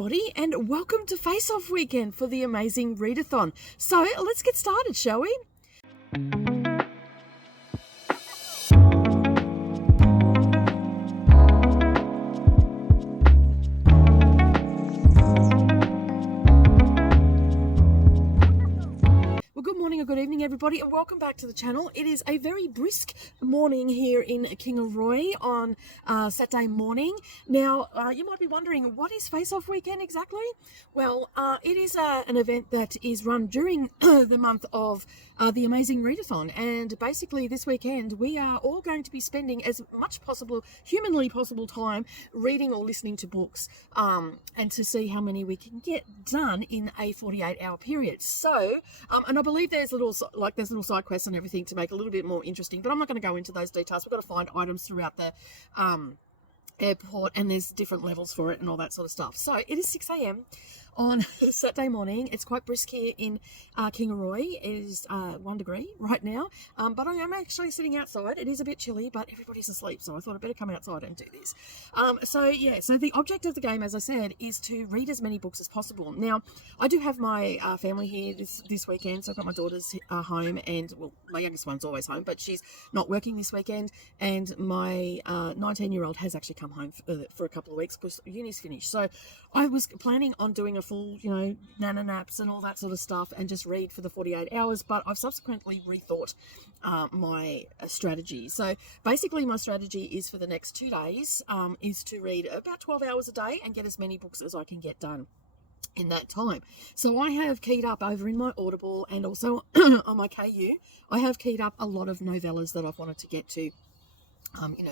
everybody, and welcome to Face Off Weekend for the amazing Readathon. So let's get started, shall we? Good morning or good evening, everybody, and welcome back to the channel. It is a very brisk morning here in Kingaroy on Saturday morning. Now, you might be wondering, what is Face Off Weekend exactly? Well, it is an event that is run during the month of the amazing Readathon, and basically this weekend we are all going to be spending as much humanly possible time reading or listening to books, and to see how many we can get done in a 48-hour period. So, and I believe there's little side quests and everything to make it a little bit more interesting, but I'm not going to go into those details. We've got to find items throughout the airport, and there's different levels for it and all that sort of stuff. So it is 6 a.m. on Saturday morning. It's quite brisk here in Kingaroy. It is 1 degree right now, but I am actually sitting outside. It is a bit chilly, but everybody's asleep, so I thought I'd better come outside and do this. So the object of the game, as I said, is to read as many books as possible. Now, I do have my family here this weekend, so I've got my daughters home, and well, my youngest one's always home, but she's not working this weekend, and my 19-year-old has actually come home for a couple of weeks because uni's finished. So I was planning on doing a full, nana naps and all that sort of stuff and just read for the 48 hours, but I've subsequently rethought my strategy. So basically my strategy is for the next 2 days is to read about 12 hours a day and get as many books as I can get done in that time. So I have keyed up over in my Audible and also on my KU, I have keyed up a lot of novellas that I've wanted to get to.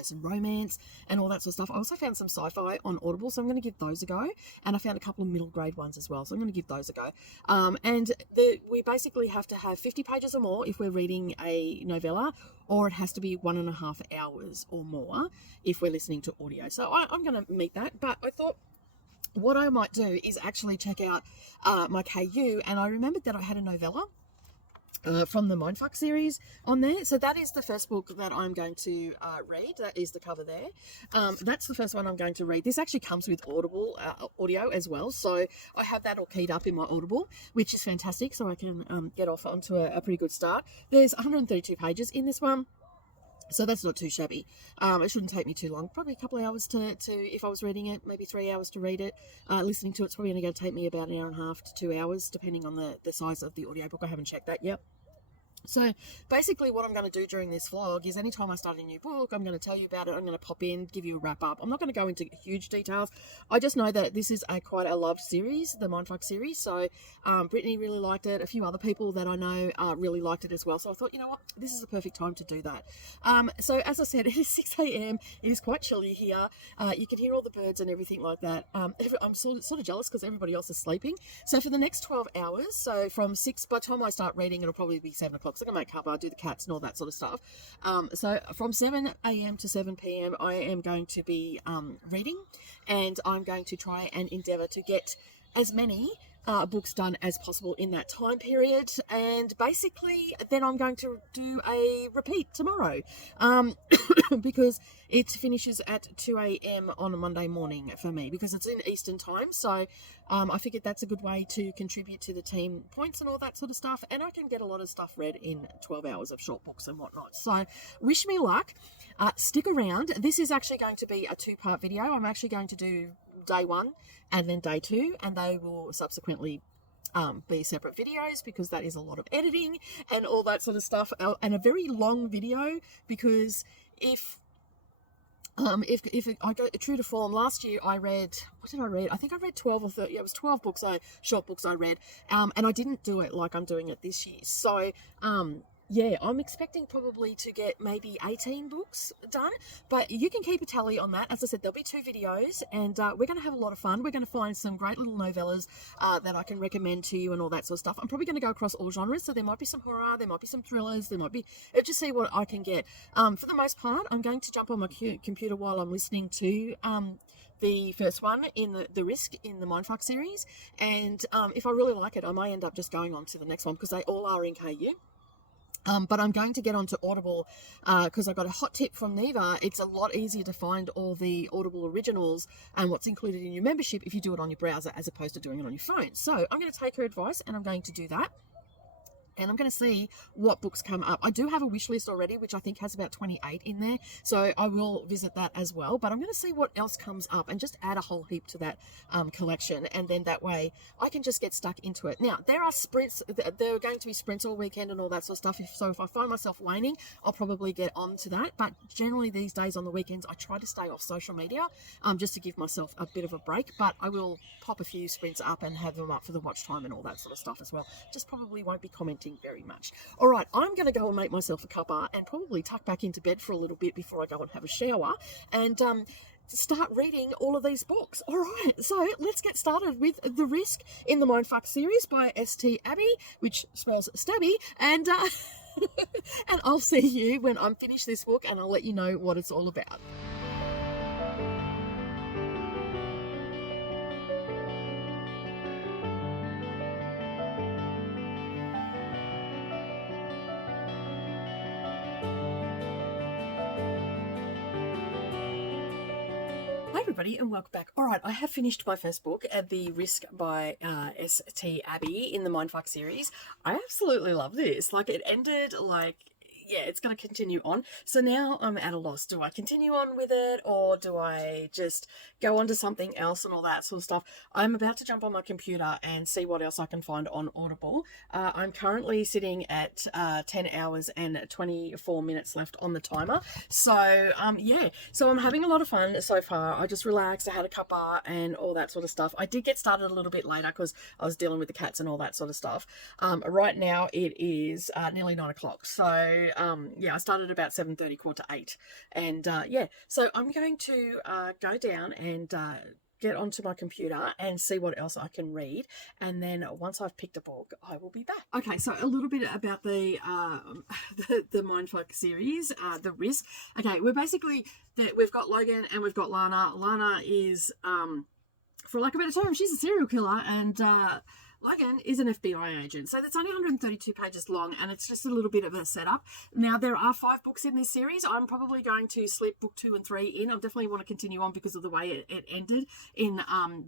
Some romance and all that sort of stuff. I also found some sci-fi on Audible, so I'm going to give those a go. And I found a couple of middle grade ones as well, so I'm going to give those a go. We basically have to have 50 pages or more if we're reading a novella, or it has to be 1.5 hours or more if we're listening to audio. So I'm going to meet that, but I thought what I might do is actually check out my KU, and I remembered that I had a novella from the Mindfuck series on there. So that is the first book that I'm going to read. That is the cover there. That's the first one I'm going to read. This actually comes with Audible audio as well. So I have that all keyed up in my Audible, which is fantastic. So I can get off onto a pretty good start. There's 132 pages in this one, so that's not too shabby. It shouldn't take me too long. Probably a couple of hours to if I was reading it, maybe 3 hours to read it. Listening to it's probably only going to take me about 1.5 hours to 2 hours, depending on the size of the audiobook. I haven't checked that yet. So basically what I'm going to do during this vlog is anytime I start a new book, I'm going to tell you about it. I'm going to pop in, give you a wrap up. I'm not going to go into huge details. I just know that this is quite a loved series, the Mindfuck series. So Brittany really liked it. A few other people that I know really liked it as well. So I thought, you know what, this is the perfect time to do that. So as I said, it is 6 a.m. It is quite chilly here. You can hear all the birds and everything like that. I'm sort of jealous because everybody else is sleeping. So for the next 12 hours, so from 6, by the time I start reading, it'll probably be 7 o'clock. So I'm going to make cover, do the cats and all that sort of stuff. So from 7 a.m. to 7 p.m. I am going to be reading, and I'm going to try and endeavour to get as many books done as possible in that time period, and basically then I'm going to do a repeat tomorrow because it finishes at 2 a.m. on a Monday morning for me because it's in Eastern time. So I figured that's a good way to contribute to the team points and all that sort of stuff, and I can get a lot of stuff read in 12 hours of short books and whatnot. So wish me luck. Stick around. This is actually going to be a 2-part video. I'm actually going to do day 1 and then day 2, and they will subsequently be separate videos because that is a lot of editing and all that sort of stuff, and a very long video because if I go true to form, last year I read, what did I read? I think I read 12 or 30, it was 12 books, short books I read, and I didn't do it like I'm doing it this year. So, yeah, I'm expecting probably to get maybe 18 books done, but you can keep a tally on that. As I said, there'll be 2 videos, and we're going to have a lot of fun. We're going to find some great little novellas that I can recommend to you and all that sort of stuff. I'm probably going to go across all genres, so there might be some horror, there might be some thrillers, there might be, just see what I can get. For the most part, I'm going to jump on my computer while I'm listening to the first one in the Risk in the Mindfuck series, and if I really like it, I may end up just going on to the next one because they all are in KU. But I'm going to get onto Audible because I got a hot tip from Neva. It's a lot easier to find all the Audible originals and what's included in your membership if you do it on your browser as opposed to doing it on your phone. So I'm going to take her advice and I'm going to do that. And I'm going to see what books come up. I do have a wish list already, which I think has about 28 in there. So I will visit that as well. But I'm going to see what else comes up and just add a whole heap to that collection. And then that way I can just get stuck into it. Now, there are sprints. There are going to be sprints all weekend and all that sort of stuff. So if I find myself waning, I'll probably get on to that. But generally these days on the weekends, I try to stay off social media just to give myself a bit of a break. But I will pop a few sprints up and have them up for the watch time and all that sort of stuff as well. Just probably won't be commenting very much. All right, I'm going to go and make myself a cuppa and probably tuck back into bed for a little bit before I go and have a shower and start reading all of these books. All right, so let's get started with The Risk in the Mindfuck series by St. Abbey, which spells stabby, and and I'll see you when I'm finished this book and I'll let you know what it's all about. Hi everybody and welcome back. All right, I have finished my first book, The Risk by St. Abbey in the Mindfuck series. I absolutely love this. Like, it ended like, yeah, it's going to continue on. So now I'm at a loss. Do I continue on with it or do I just go on to something else and all that sort of stuff? I'm about to jump on my computer and see what else I can find on Audible. I'm currently sitting at 10 hours and 24 minutes left on the timer. So, yeah, so I'm having a lot of fun so far. I just relaxed. I had a cuppa and all that sort of stuff. I did get started a little bit later because I was dealing with the cats and all that sort of stuff. Right now it is nearly 9 o'clock. So, yeah, I started about 7:30, 7:45, and yeah, so I'm going to go down and get onto my computer and see what else I can read, and then once I've picked a book, I will be back. Okay, so a little bit about the Mindfuck series, The Risk. Okay, we're basically we've got Logan and we've got Lana. Lana is, for lack of a better term, she's a serial killer, and Logan is an FBI agent. So that's only 132 pages long, and it's just a little bit of a setup. Now, there are 5 books in this series. I'm probably going to slip book 2 and 3 in. I definitely want to continue on because of the way it ended in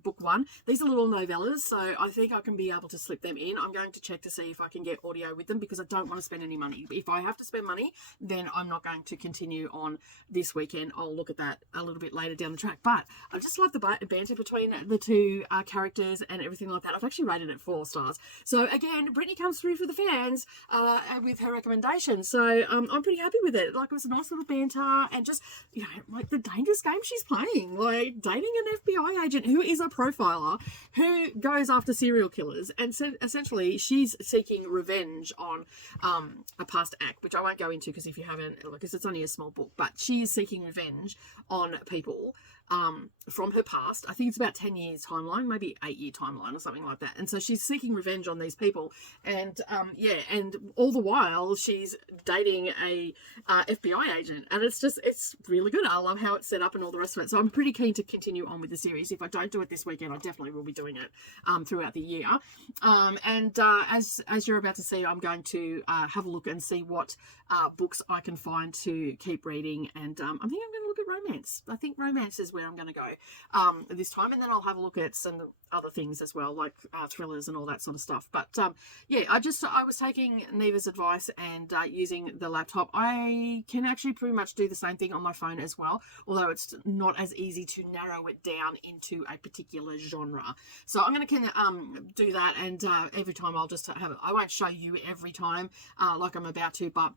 book 1. These are little novellas, so I think I can be able to slip them in. I'm going to check to see if I can get audio with them because I don't want to spend any money. If I have to spend money, then I'm not going to continue on this weekend. I'll look at that a little bit later down the track. But I just love the banter between the two characters and everything like that. I've actually rated it 4 stars. So again, Brittany comes through for the fans with her recommendation. So I'm pretty happy with it. Like, it was a nice little banter and just, you know, like the dangerous game she's playing, like dating an FBI agent who is a profiler who goes after serial killers. And so essentially she's seeking revenge on a past act, which I won't go into because if you haven't, because it's only a small book, but she is seeking revenge on people from her past. I think it's about 10 years timeline, maybe 8-year timeline or something like that. And so she's seeking revenge on these people. And yeah, and all the while she's dating a FBI agent. And it's really good. I love how it's set up and all the rest of it. So I'm pretty keen to continue on with the series. If I don't do it this weekend, I definitely will be doing it throughout the year. As you're about to see, I'm going to have a look and see what books I can find to keep reading. And I think I'm going to look at romance. I think romance is where I'm going to go this time, and then I'll have a look at some other things as well, like thrillers and all that sort of stuff. But yeah, I was taking Neva's advice and using the laptop. I can actually pretty much do the same thing on my phone as well, although it's not as easy to narrow it down into a particular genre. So I'm going to do that, and every time I'll just have it. I won't show you every time like I'm about to, but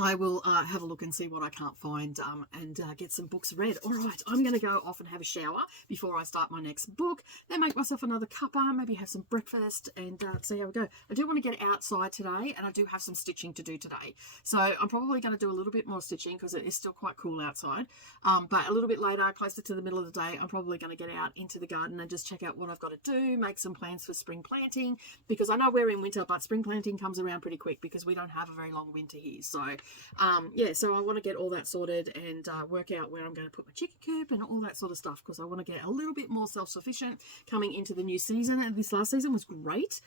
I will have a look and see what I can't find and get some books read. All right, I'm going to go off and have a shower before I start my next book. Then make myself another cuppa, maybe have some breakfast and see how we go. I do want to get outside today, and I do have some stitching to do today. So I'm probably going to do a little bit more stitching because it is still quite cool outside. But a little bit later, closer to the middle of the day, I'm probably going to get out into the garden and just check out what I've got to do, make some plans for spring planting, because I know we're in winter, but spring planting comes around pretty quick because we don't have a very long winter here. So yeah, so I want to get all that sorted and work out where I'm going to put my chicken coop and all that sort of stuff, because I want to get a little bit more self-sufficient coming into the new season. And this last season was great,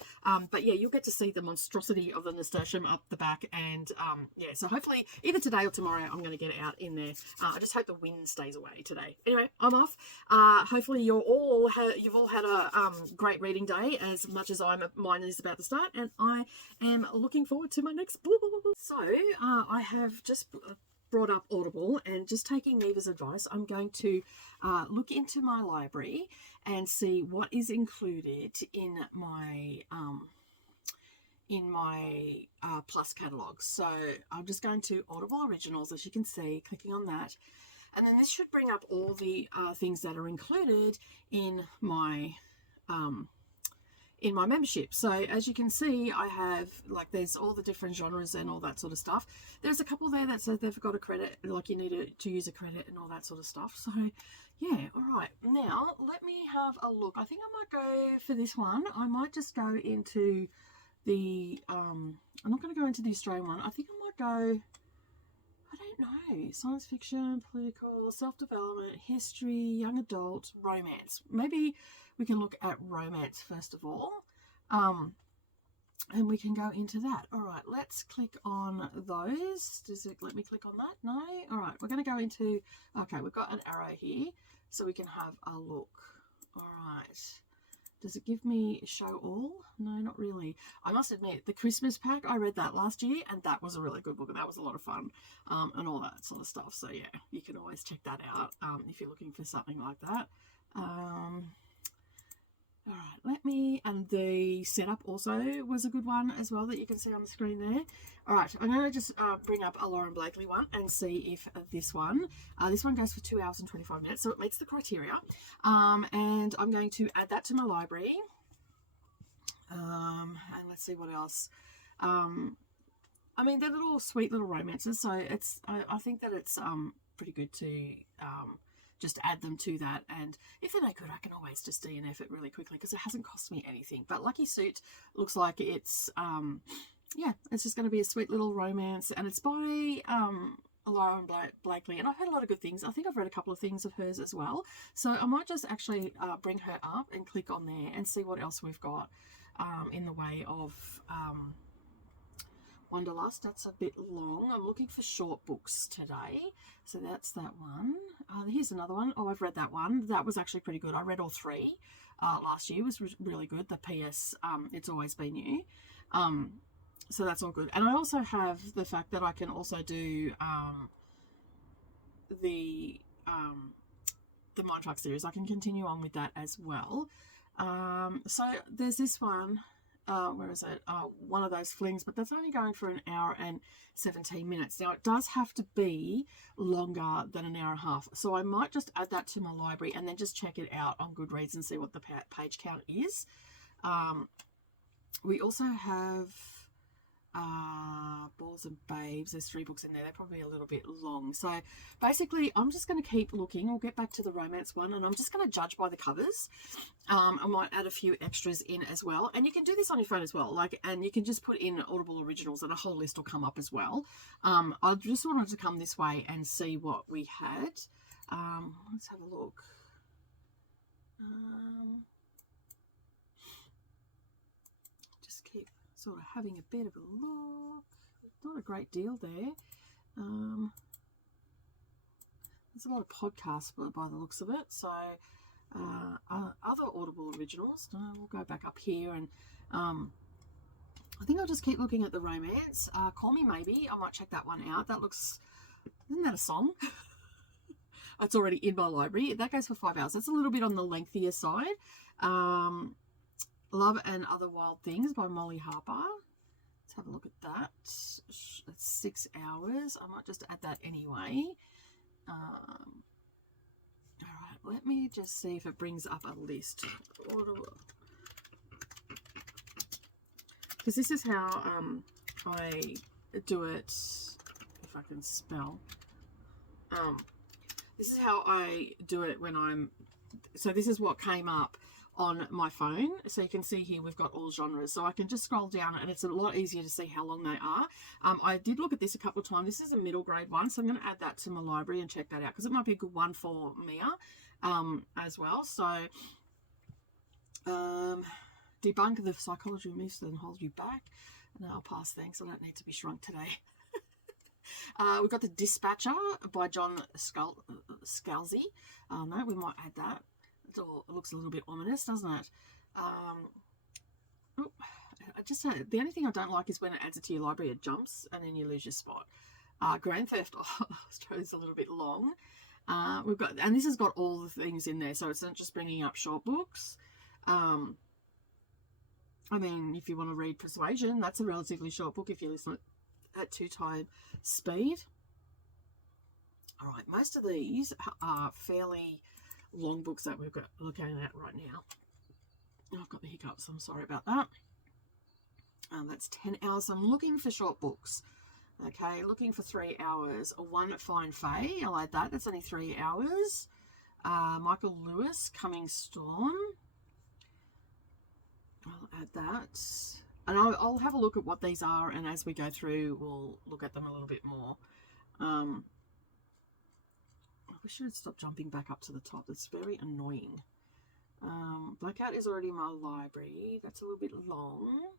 but yeah, you'll get to see the monstrosity of the nasturtium up the back. And yeah, so hopefully either today or tomorrow I'm going to get it out in there. I just hope the wind stays away today. Anyway, I'm off. Hopefully you've all had a great reading day, as much as mine is about to start, and I am looking forward to my next book. So I have just brought up Audible, and just taking Neva's advice, I'm going to look into my library and see what is included in my Plus catalogue. So I'm just going to Audible Originals, as you can see, clicking on that, and then this should bring up all the things that are included in my membership. So as you can see, I have, like, there's all the different genres and all that sort of stuff. There's a couple there that says they've got a credit, like you need to use a credit and all that sort of stuff. So yeah, all right, now let me have a look. I think I might go for this one. I might just go into the I'm not going to go into the Australian one. I think I might go, I don't know, science fiction, political, self-development, history, young adult, romance. Maybe we can look at romance first of all, and we can go into that. All right, let's click on those. Does it let me click on that? No? All right, we're going to go into, okay, we've got an arrow here, so we can have a look. All right. Does it give me show all? No, not really. I must admit, the Christmas pack, I read that last year, and that was a really good book, and that was a lot of fun, and all that sort of stuff. So yeah, you can always check that out if you're looking for something like that. All right, and the setup also was a good one as well that you can see on the screen there. All right, I'm going to just bring up a Lauren Blakely one and see if this one goes for 2 hours and 25 minutes, so it meets the criteria. And I'm going to add that to my library. And let's see what else. I mean, they're little sweet little romances, so I think that it's pretty good to just add them to that, and if they're no good, I can always just DNF it really quickly, because it hasn't cost me anything. But Lucky Suit looks like it's yeah, it's just going to be a sweet little romance, and it's by Lauren Blakely, and I've heard a lot of good things. I think I've read a couple of things of hers as well, so I might just actually bring her up and click on there and see what else we've got in the way of Wanderlust. That's a bit long. I'm looking for short books today, so that's that one. Here's another one. Oh, I've read that one. That was actually pretty good. I read all three last year. It was really good. The PS, It's Always Been You. So that's all good. And I also have the fact that I can also do the Mindfuck series. I can continue on with that as well. So there's this one. Where is it? One of those flings, but that's only going for an hour and 17 minutes. Now, it does have to be longer than an hour and a half, so I might just add that to my library and then just check it out on Goodreads and see what the page count is. We also have Balls and Babes. There's 3 books in there. They're probably a little bit long. So basically, I'm just going to keep looking. We'll get back to the romance one, and I'm just going to judge by the covers. I might add a few extras in as well, and you can do this on your phone as well. And you can just put in Audible Originals, and a whole list will come up as well. I just wanted to come this way and see what we had. Let's have a look. Just keep sort of having a bit of a look. Not a great deal there. There's a lot of podcasts by the looks of it. So other Audible Originals. No, we'll go back up here, and I think I'll just keep looking at the romance. Call Me Maybe. I might check that one out. That looks, isn't that a song? It's already in my library. That goes for 5 hours. That's a little bit on the lengthier side. Love and Other Wild Things by Molly Harper. Let's have a look at that. It's 6 hours. I might just add that anyway. All right, let me just see if it brings up a list. Because this is how I do it, if I can spell. This is how I do it when I'm, so this is what came up on my phone. So you can see here we've got all genres. So I can just scroll down and it's a lot easier to see how long they are. I did look at this a couple of times. This is a middle grade one, so I'm going to add that to my library and check that out because it might be a good one for Mia as well. So debunk the psychology of myths that hold you back. And I'll pass things. I don't need to be shrunk today. We've got The Dispatcher by John Scalzi. No, we might add that. It looks a little bit ominous, doesn't it? The only thing I don't like is when it adds it to your library, it jumps and then you lose your spot. Grand Theft Auto is a little bit long. We've got, and this has got all the things in there, so it's not just bringing up short books. I mean, if you want to read Persuasion, that's a relatively short book if you listen at 2x speed. All right, most of these are fairly long books that we've got looking at right now. I've got the hiccups, I'm sorry about that. That's 10 hours. I'm looking for short books. Okay, looking for 3 hours. One Fine Fae, I'll add that. That's only 3 hours. Michael Lewis, Coming Storm. I'll add that. And I'll have a look at what these are, and as we go through, we'll look at them a little bit more. I wish I'd stop jumping back up to the top. It's very annoying. Blackout is already in my library. That's a little bit long.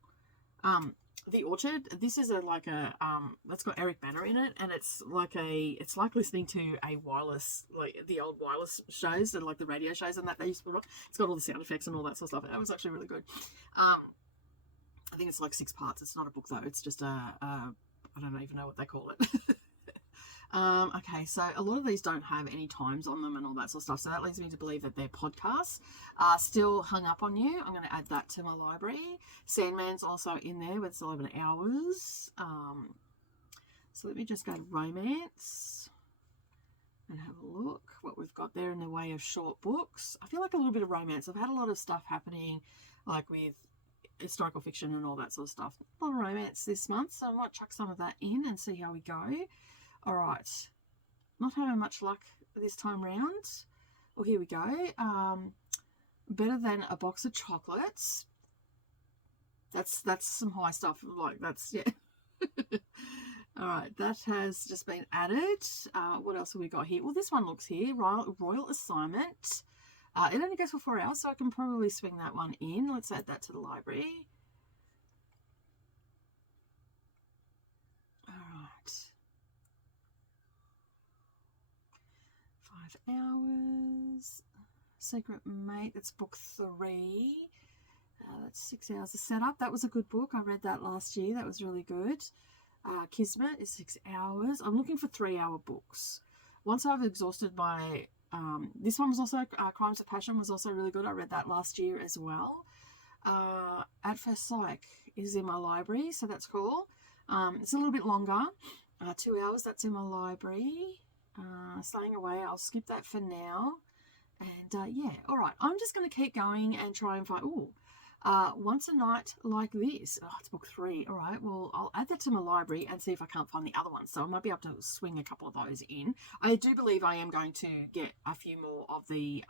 The Orchard. This is that's got Eric Banner in it, and it's like listening to a wireless, like the old wireless shows, and like the radio shows and that they used to put on. It's got all the sound effects and all that sort of stuff. That was actually really good. I think it's like 6 parts. It's not a book though. It's just I don't even know what they call it. Okay, so a lot of these don't have any times on them and all that sort of stuff, so that leads me to believe that they're podcasts. Still Hung Up on You, I'm going to add that to my library. Sandman's also in there with 11 hours. So let me just go to romance and have a look what we've got there in the way of short books. I feel like a little bit of romance. I've had a lot of stuff happening like with historical fiction and all that sort of stuff. A lot of romance this month, so I might chuck some of that in and see how we go. All right, not having much luck this time round. Well, here we go. Better Than a Box of Chocolates. That's some high stuff. Like that's, yeah. All right, that has just been added. What else have we got here? Well, this one looks here. Royal Assignment. It only goes for 4 hours, so I can probably swing that one in. Let's add that to the library. All right. 5 hours. Secret Mate, that's book 3. That's 6 hours of setup. That was a good book. I read that last year. That was really good. Kismet is 6 hours. I'm looking for 3-hour books. Once I've exhausted my... this one was also... Crimes of Passion was also really good. I read that last year as well. At First Psych is in my library, so that's cool. It's a little bit longer. 2 hours, that's in my library. Staying Away, I'll skip that for now. And yeah, all right. I'm just going to keep going and try and find... Once a Night Like This. Oh, it's book 3. All right, well, I'll add that to my library and see if I can't find the other ones. So I might be able to swing a couple of those in. I do believe I am going to get a few more of the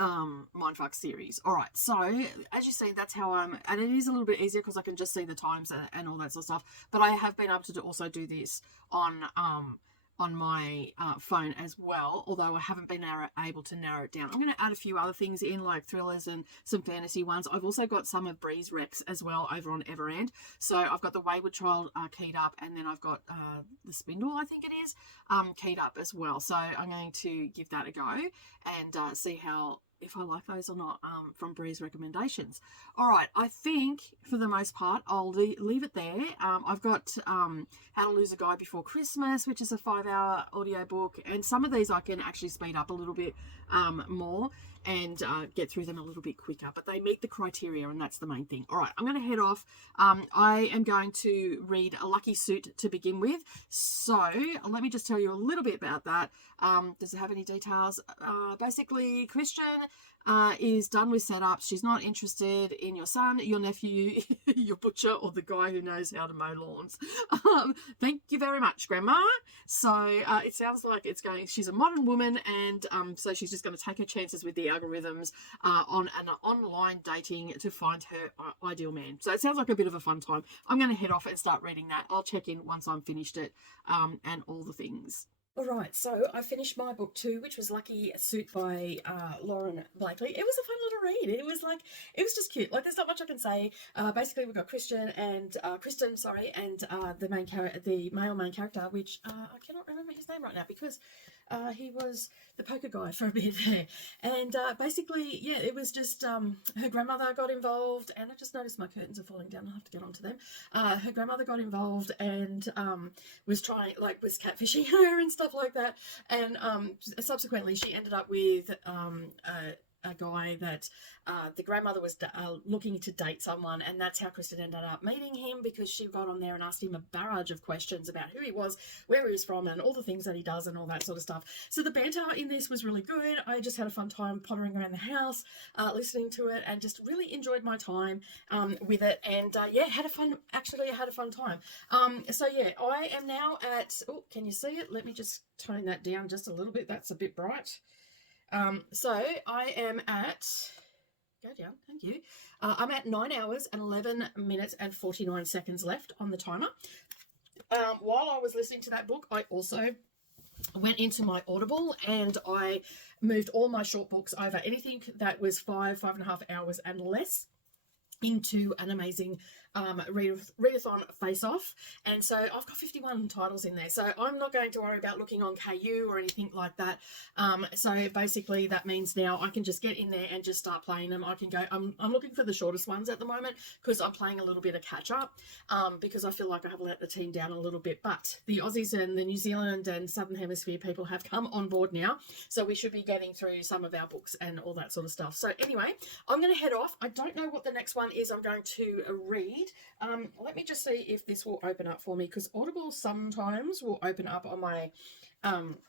Mindfuck series. All right, so as you see, that's how I'm, and it is a little bit easier because I can just see the times and all that sort of stuff. But I have been able to also do this on my phone as well, although I haven't been able to narrow it down. I'm going to add a few other things in, like thrillers and some fantasy ones. I've also got some of Bree's Recs as well over on Everend. So I've got the Wayward Child keyed up, and then I've got the Spindle, I think it is, keyed up as well. So I'm going to give that a go and see if I like those or not from Bree's recommendations. All right, I think for the most part I'll leave it there. I've got How to Lose a Guy Before Christmas, which is a 5-hour audiobook, and some of these I can actually speed up a little bit more and get through them a little bit quicker, but they meet the criteria, and that's the main thing. All right, I'm going to head off. I am going to read A Lucky Suit to begin with, so let me just tell you a little bit about that. Does it have any details? Basically, Christian is done with setups. She's not interested in your son, your nephew, your butcher, or the guy who knows how to mow lawns. Thank you very much, Grandma. So it sounds like she's a modern woman, and so she's just going to take her chances with the algorithms on an online dating to find her ideal man. So it sounds like a bit of a fun time. I'm going to head off and start reading that. I'll check in once I'm finished it and all the things. All right, so I finished my book too, which was Lucky Suit by Lauren Blakely. It was a fun little read. It was just cute. Like, there's not much I can say. Basically, we've got Kristen, and the male main character, which I cannot remember his name right now because he was the poker guy for a bit there. And basically, yeah, it was just her grandmother got involved, and I just noticed my curtains are falling down. I'll have to get onto them. Her grandmother got involved and was catfishing her and stuff like that. And subsequently, she ended up with a guy that the grandmother was looking to date someone, and that's how Kristen ended up meeting him, because she got on there and asked him a barrage of questions about who he was, where he was from, and all the things that he does and all that sort of stuff. So the banter in this was really good. I just had a fun time pottering around the house, listening to it, and just really enjoyed my time with it. And yeah, had a fun time. So yeah, I am now at, oh, can you see it? Let me just tone that down just a little bit. That's a bit bright. So I am at, go down, thank you. I'm at 9 hours and 11 minutes and 49 seconds left on the timer. While I was listening to that book, I also went into my Audible and I moved all my short books over, anything that was 5.5 hours and less, into an amazing readathon face-off. And so I've got 51 titles in there, so I'm not going to worry about looking on KU or anything like that. So basically that means now I can just get in there and just start playing them. I can go, I'm looking for the shortest ones at the moment because I'm playing a little bit of catch-up, because I feel like I have let the team down a little bit. But the Aussies and the New Zealand and Southern Hemisphere people have come on board now, so we should be getting through some of our books and all that sort of stuff. So anyway, I'm going to head off. I don't know what the next one is I'm going to read. Let me just see if this will open up for me, because Audible sometimes will open up on my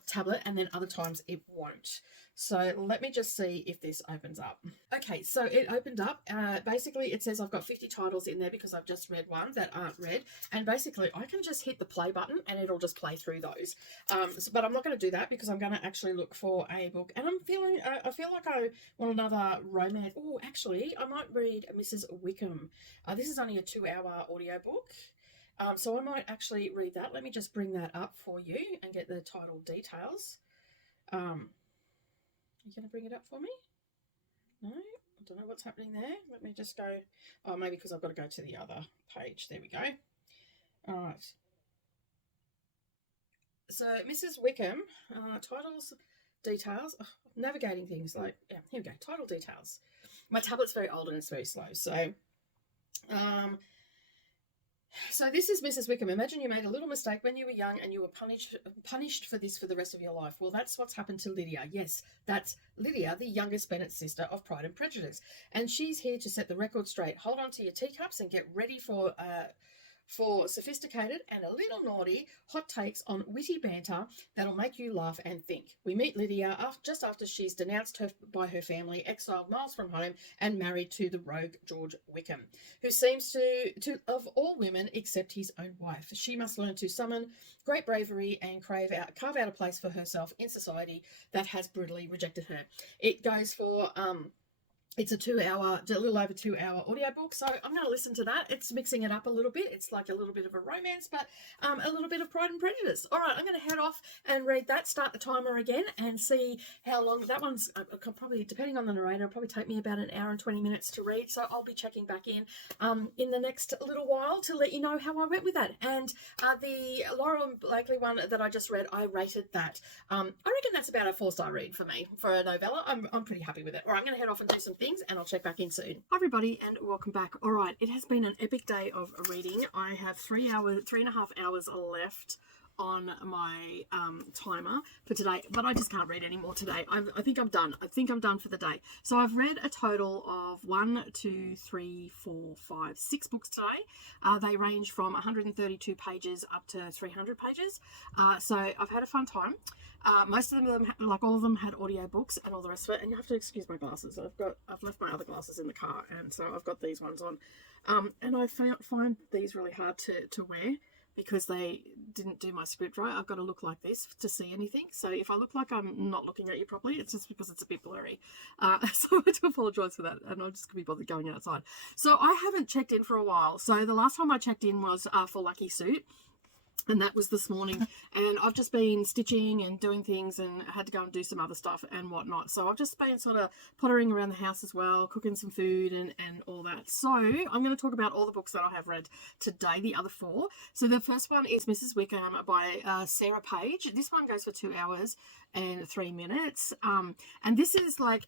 tablet and then other times it won't. So let me just see if this opens up. Okay, so it opened up. Basically it says I've got 50 titles in there because I've just read one that aren't read, and basically I can just hit the play button and it'll just play through those. But I'm not going to do that because I'm going to actually look for a book, and I feel like I want another romance. Oh, actually I might read Mrs. Wickham. This is only a 2-hour audiobook. So I might actually read that. Let me just bring that up for you and get the title details. Are you going to bring it up for me? No, I don't know what's happening there. Let me just go. Oh, maybe because I've got to go to the other page. There we go. All right. So Mrs. Wickham, titles, details, navigating things like, yeah, here we go. Title details. My tablet's very old and it's very slow. So this is Mrs. Wickham. Imagine you made a little mistake when you were young and you were punished for this for the rest of your life. Well, that's what's happened to Lydia. Yes, that's Lydia, the youngest Bennet sister of Pride and Prejudice. And she's here to set the record straight. Hold on to your teacups and get ready for sophisticated and a little naughty hot takes on witty banter that'll make you laugh and think. We meet Lydia just after she's denounced by her family, exiled miles from home, and married to the rogue George Wickham, who seems to of all women except his own wife. She must learn to summon great bravery and carve out a place for herself in society that has brutally rejected her. It goes for it's a little over 2 hour audiobook, so I'm going to listen to that. It's mixing it up a little bit. It's like a little bit of a romance, but a little bit of Pride and Prejudice. All right, I'm going to head off and read that, start the timer again, and see how long. That one's probably, depending on the narrator, it'll probably take me about 1 hour and 20 minutes to read, so I'll be checking back in the next little while to let you know how I went with that. And the Lauren Blakely one that I just read, I rated that. I reckon that's about a 4-star read for me for a novella. I'm pretty happy with it. All right, I'm going to head off and do some things, and I'll check back in soon. Hi everybody, and welcome back. All right, it has been an epic day of reading. I have 3.5 hours left on my timer for today, but I just can't read anymore today. I think I'm done. I think I'm done for the day. So I've read a total of 6 books today. They range from 132 pages up to 300 pages. So I've had a fun time. Most of them, like all of them, had audio books and all the rest of it. And you have to excuse my glasses. I've left my other glasses in the car, and so I've got these ones on. And I find these really hard to wear because they didn't do my script right. I've got to look like this to see anything. So if I look like I'm not looking at you properly, it's just because it's a bit blurry. So I do apologise for that, and I just couldn't be bothered going outside. So I haven't checked in for a while. So the last time I checked in was for Lucky Suit. And that was this morning, and I've just been stitching and doing things, and I had to go and do some other stuff and whatnot. So I've just been sort of pottering around the house as well, cooking some food and all that. So I'm going to talk about all the books that I have read today, the other 4. So the first one is Mrs. Wickham by Sarah Page. This one goes for 2 hours and 3 minutes. And this is like...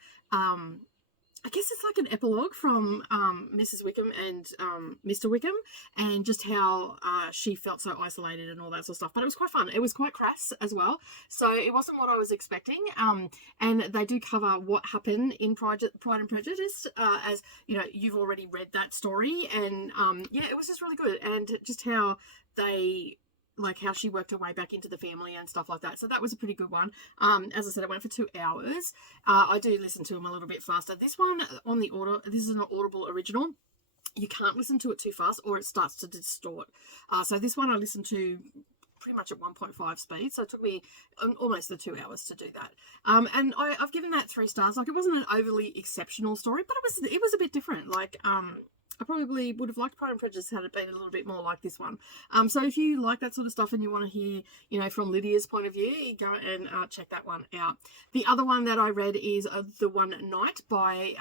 I guess it's like an epilogue from Mrs. Wickham and Mr. Wickham, and just how she felt so isolated and all that sort of stuff. But it was quite fun. It was quite crass as well. So it wasn't what I was expecting. And they do cover what happened in Pride and Prejudice, as, you know, you've already read that story. And yeah, it was just really good. And just how they... like how she worked her way back into the family and stuff like that. So that was a pretty good one. As I said, it went for 2 hours. I do listen to them a little bit faster. This one on the this is an Audible original. You can't listen to it too fast or it starts to distort. So this one I listened to pretty much at 1.5 speed. So it took me almost the 2 hours to do that. And I've given that 3 stars. Like, it wasn't an overly exceptional story, but it was a bit different. Like, I probably would have liked Pride and Prejudice had it been a little bit more like this one. So if you like that sort of stuff and you want to hear, you know, from Lydia's point of view, you go and check that one out. The other one that I read is The One Night by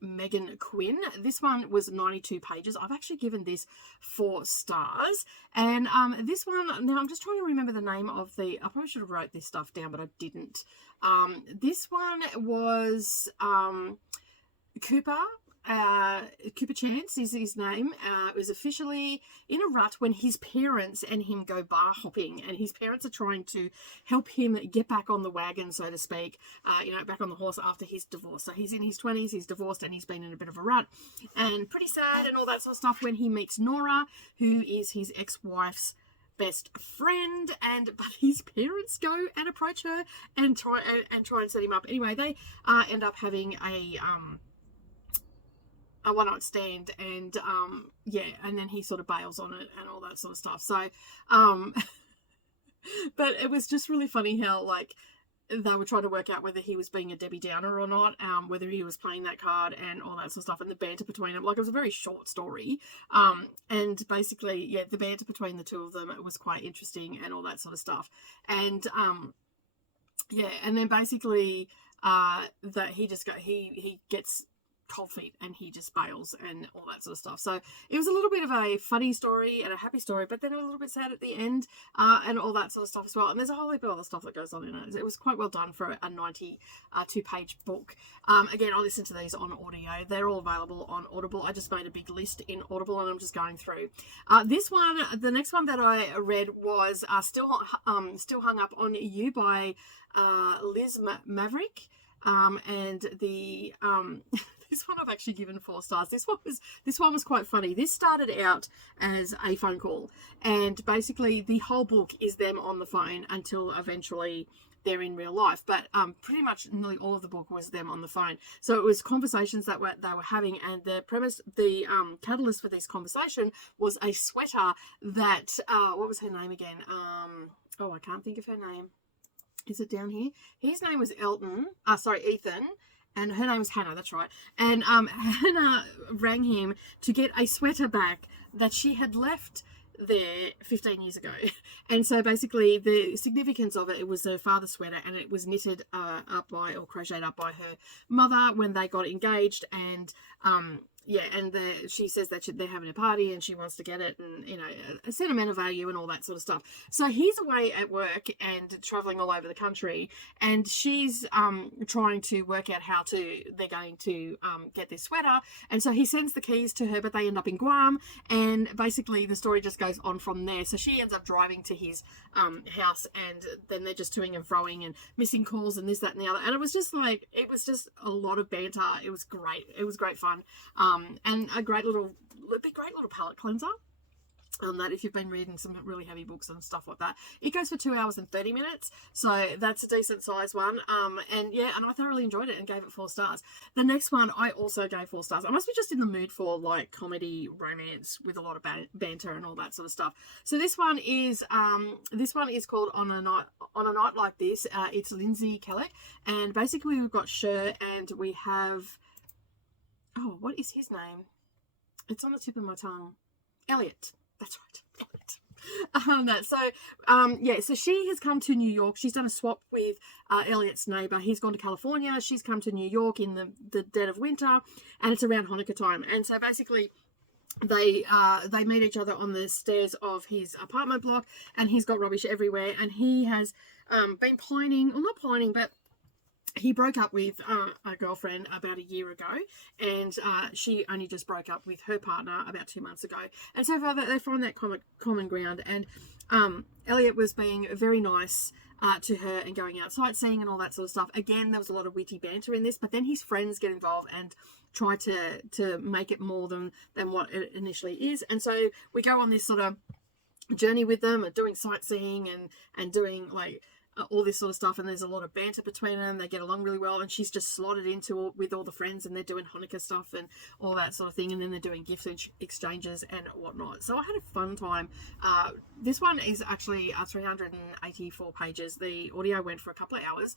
Megan Quinn. This one was 92 pages. I've actually given this 4 stars. And this one, now I'm just trying to remember the name of I probably should have wrote this stuff down, but I didn't. This one was Cooper Chance is his name. Was officially in a rut when his parents and him go bar hopping, and his parents are trying to help him get back on the wagon, so to speak, you know, back on the horse after his divorce. So he's in his 20s, he's divorced, and he's been in a bit of a rut and pretty sad and all that sort of stuff when he meets Nora, who is his ex-wife's best friend, but his parents go and approach her and try and set him up. Anyway, they end up having a one-night stand, and yeah, and then he sort of bails on it and all that sort of stuff. So but it was just really funny how, like, they were trying to work out whether he was being a Debbie Downer or not, whether he was playing that card and all that sort of stuff, and the banter between them. Like, it was a very short story, and basically, yeah, the banter between the two of them, it was quite interesting and all that sort of stuff. And yeah, and then basically that he gets cold feet and he just bails and all that sort of stuff. So it was a little bit of a funny story and a happy story, but then a little bit sad at the end, and all that sort of stuff as well. And there's a whole heap of other stuff that goes on in it. It was quite well done for a 92-page book. Again, I listened to these on audio. They're all available on Audible. I just made a big list in Audible and I'm just going through. This one, the next one that I read was Still Hung Up on You by Liz Maverick. And the this one I've actually given 4 stars. This one was quite funny. This started out as a phone call, and basically the whole book is them on the phone until eventually they're in real life. But pretty much nearly all of the book was them on the phone. So it was conversations that they were having, and the premise, the catalyst for this conversation was a sweater that what was her name again? Oh, I can't think of her name. Is it down here? His name was Ethan, and her name was Hannah, that's right. And Hannah rang him to get a sweater back that she had left there 15 years ago. And so basically the significance of it was her father's sweater, and it was knitted up by, or crocheted up by her mother when they got engaged. And yeah, and she says that they're having a party and she wants to get it, and you know, a sentimental value and all that sort of stuff. So he's away at work and traveling all over the country, and she's trying to work out how they're going to get this sweater. And so he sends the keys to her, but they end up in Guam, and basically the story just goes on from there. So she ends up driving to his house, and then they're just toing and froing and missing calls and this, that, and the other. And it was just a lot of banter. It was great. It was great fun. And a great little palate cleanser. That if you've been reading some really heavy books and stuff like that, it goes for 2 hours and 30 minutes, so that's a decent size one. And I thoroughly enjoyed it and gave it 4 stars. The next one I also gave 4 stars. I must be just in the mood for like comedy romance with a lot of banter and all that sort of stuff. So this one is called On a Night Like This. It's Lindsay Kelleck, and basically we've got Cher, and we have, oh, what is his name? It's on the tip of my tongue. Elliot. That's right. So she has come to New York. She's done a swap with Elliot's neighbour. He's gone to California. She's come to New York in the dead of winter, and it's around Hanukkah time. And so basically they meet each other on the stairs of his apartment block, and he's got rubbish everywhere, and he has been pining, or not pining, but he broke up with a girlfriend about a year ago, and she only just broke up with her partner about 2 months ago. And so far they find that common ground. And Elliot was being very nice to her and going out sightseeing and all that sort of stuff. Again, there was a lot of witty banter in this, but then his friends get involved and try to make it more than what it initially is. And so we go on this sort of journey with them, and doing sightseeing and doing like all this sort of stuff, and there's a lot of banter between them. They get along really well, and she's just slotted into with all the friends, and they're doing Hanukkah stuff and all that sort of thing, and then they're doing gift exchanges and whatnot. So I had a fun time. This one is actually 384 pages. The audio went for a couple of hours.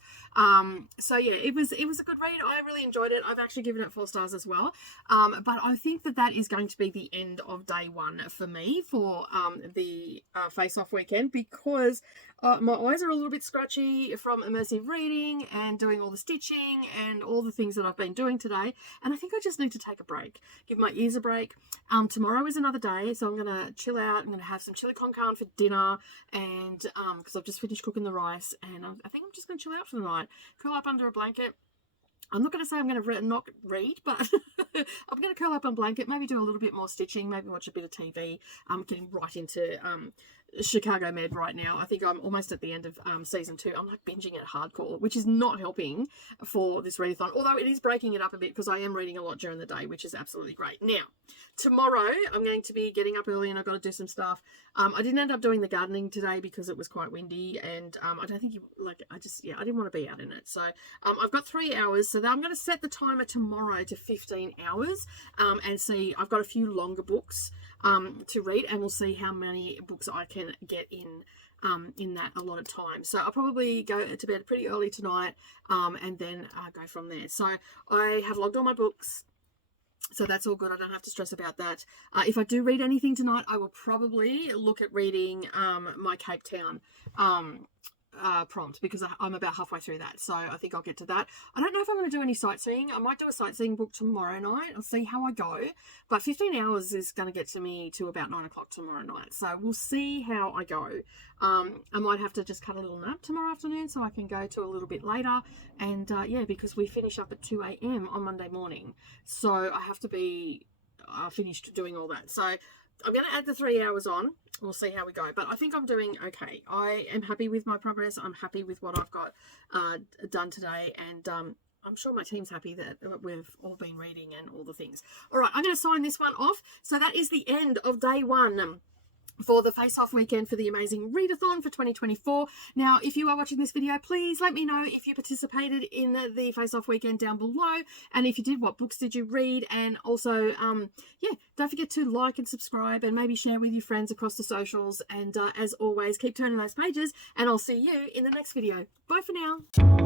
So yeah, it was a good read. I really enjoyed it. I've actually given it 4 stars as well. But I think that is going to be the end of day 1 for me for the face-off weekend, because my eyes are a little bit scratchy from immersive reading and doing all the stitching and all the things that I've been doing today. And I think I just need to take a break, give my ears a break. Tomorrow is another day, so I'm going to chill out. I'm going to have some chili con carne for dinner, and because I've just finished cooking the rice, and I think I'm just going to chill out for the night, curl up under a blanket. I'm not going to say I'm going to not read, but I'm going to curl up on a blanket, maybe do a little bit more stitching, maybe watch a bit of TV. I'm getting right into Chicago Med right now. I think I'm almost at the end of season 2. I'm like binging it hardcore, which is not helping for this readathon, although it is breaking it up a bit because I am reading a lot during the day, which is absolutely great. Now, tomorrow I'm going to be getting up early, and I've got to do some stuff. I didn't end up doing the gardening today because it was quite windy, and I don't think I didn't want to be out in it. So I've got 3 hours, so I'm going to set the timer tomorrow to 15 hours and see. I've got a few longer books to read, and we'll see how many books I can get in that a lot of time. So I'll probably go to bed pretty early tonight, and then go from there. So I have logged all my books, so that's all good. I don't have to stress about that. If I do read anything tonight, I will probably look at reading my Cape Town prompt, because I'm about halfway through that, so I think I'll get to that. I don't know if I'm going to do any sightseeing. I might do a sightseeing book tomorrow night. I'll see how I go, but 15 hours is going to get to me to about 9 o'clock tomorrow night, so we'll see how I go. I might have to just cut a little nap tomorrow afternoon so I can go to a little bit later, and yeah, because we finish up at 2 a.m. on Monday morning, so I have to be finished doing all that. So I'm going to add the 3 hours on. We'll see how we go. But I think I'm doing okay. I am happy with my progress. I'm happy with what I've got done today. And I'm sure my team's happy that we've all been reading and all the things. All right, I'm going to sign this one off. So that is the end of day 1. For the face-off weekend for the amazing readathon for 2024. Now, if you are watching this video, please let me know if you participated in the face-off weekend down below. And if you did, what books did you read? And also, yeah, don't forget to like and subscribe, and maybe share with your friends across the socials. And as always, keep turning those pages, and I'll see you in the next video. Bye for now.